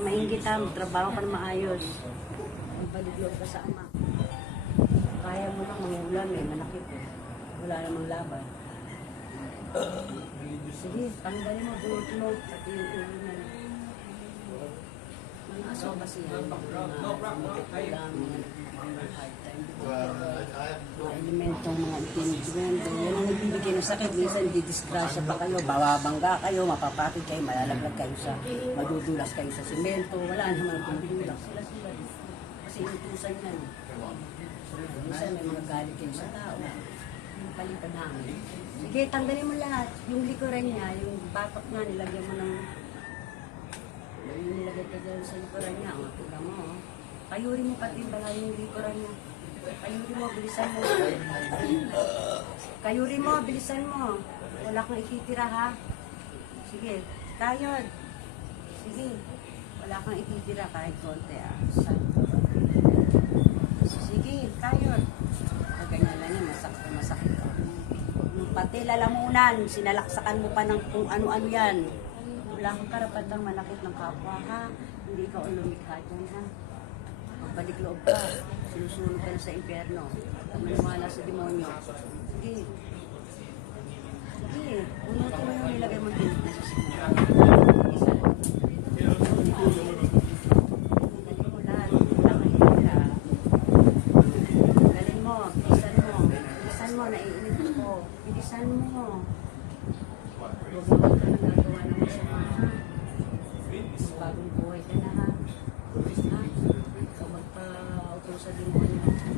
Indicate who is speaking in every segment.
Speaker 1: kang maingit ka na maayos. Magbaliglog ka sa ama. Kaya mo lang mangulan, may manakit eh. Wala namang laban. Sige, tanggalin mo, bulot mo, pati yung ulo na. Mga aso kasi yan, mga hard time. Mga elementong mga intinigmento, yan ang nagbibigay ng sakit. Minsan, didisgrasya pa kayo, bababangga kayo, mapapatid kayo, malalaglag kayo sa, madudulas kayo sa simento, wala naman dudulas. Sila sila. Kasi inutusan yan. Minsan may mga galit kayo sa tao. Palitan namin. Sige, tanggalin mo lahat. Yung likuran niya, yung batok nga, nilagyan mo ng... Yung nilagay ka dyan sa likuran niya, ang tula mo. oh. Kayuri mo pati ba yung likuran niya? Kayuri mo, bilisan mo. Kayuri mo, bilisan mo. Wala kang ititira ha. Sige, tayod. Sige, wala kang ititira kahit konti ah. Sige, tayod. Pag ganyan lang yan, masakit masakit. Pati lalamunan, sinalaksakan mo pa ng kung ano-ano yan. Wala kang karapatang manakit ng kapwa, ha? Hindi ka lumikha dyan, ha? Magbalik loob ka. Sinusunod ka na sa impyerno. Huwag maniwala sa demonyo. Sige. Sige. Unutin mo yung nilagay mo din na sa simula. Mo. Bilisan mo, naiinip ko. Bilisan mo. Huwag mo ka nagagawa ng masama. ha? Mas bagong buhay ka na ha. Ha? Ikaw magpa-auto sa demonyo. Kasi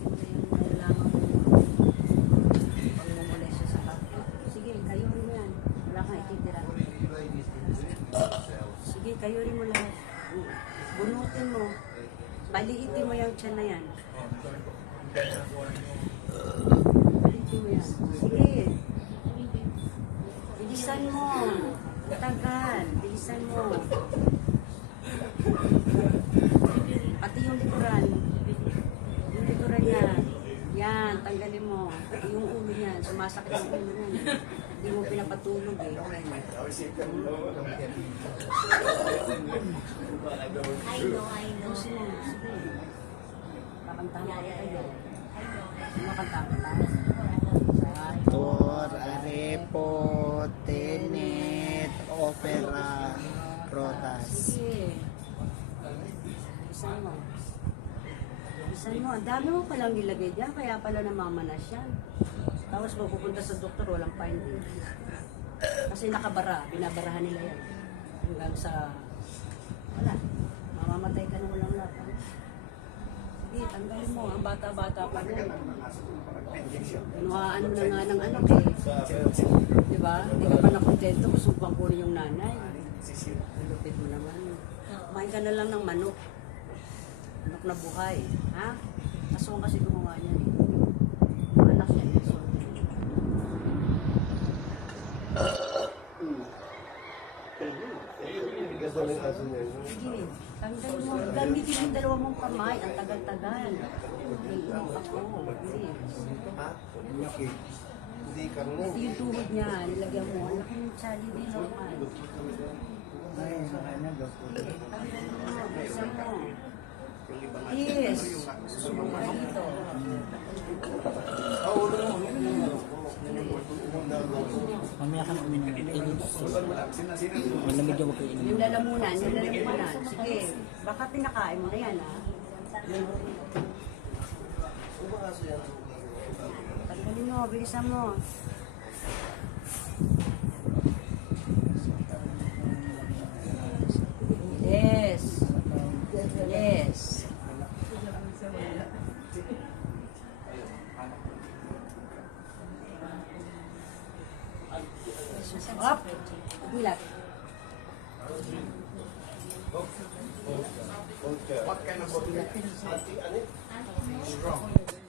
Speaker 1: mo na yung nalalaman mo. Pagmumulesya sa kapwa. Sige, kayo rin yan. Wala kang ititira. Sige, kayo rin mo lahat. Bunutin mo. Baliitin mo yung tiyan na yan. Baliitin mo yan. Bilisan mo. Tagal. Bilisan mo. Pati yung likuran. Yung likuran niya. Yan, tanggalin mo. Yung niya. Sumasakit ang ulo niya. Hindi mo pinapatulog eh.
Speaker 2: I know, I know.
Speaker 1: Kakantahan ko kayo. Sino kanta ka?
Speaker 3: Tor, Arepo, Tenet, Opera, Protas.
Speaker 1: Sige. Isan mo. Isan mo. Ang dami mo palang nilagay dyan, kaya pala namamanas yan. Tapos mapupunta sa doktor, walang finding. Kasi nakabara, binabarahan nila yan. Hanggang sa, wala, mamamatay ka na walang lahat. Sige, tanggalin mo. Ang bata-bata pa rin. Kinuhaan mo na nga ng anak eh. Di ba? Hindi ka pa nakontento, gusto pang kunin yung nanay. Lupit mo naman. Kumain ka na lang ng manok. Manok na buhay. Ha? Aswang kasi gumawa niyan eh. Yung anak niya, yung aswang. Sige, tanggal mo. Gamitin yung dalawa mong kamay. Ang tagal-tagal. Naiinom ako. Hindi.
Speaker 3: Hindi ka mo.
Speaker 1: Ito yung tuhod niya. Nilagyan mo. Ang laki ng chali din naman.
Speaker 3: Ay, sa kanya,
Speaker 1: Bilisan mo. Yes. Dito.
Speaker 3: Mamaya ka na uminom. Malamig daw kayo.
Speaker 1: Yung lalamunan, yung lalamunan. Sige, baka pinakain mo na yan, ha? Tanggalin mo, bilisan mo. Yes. Yes. Up.
Speaker 3: What kind of body? Anti, ano? Strong.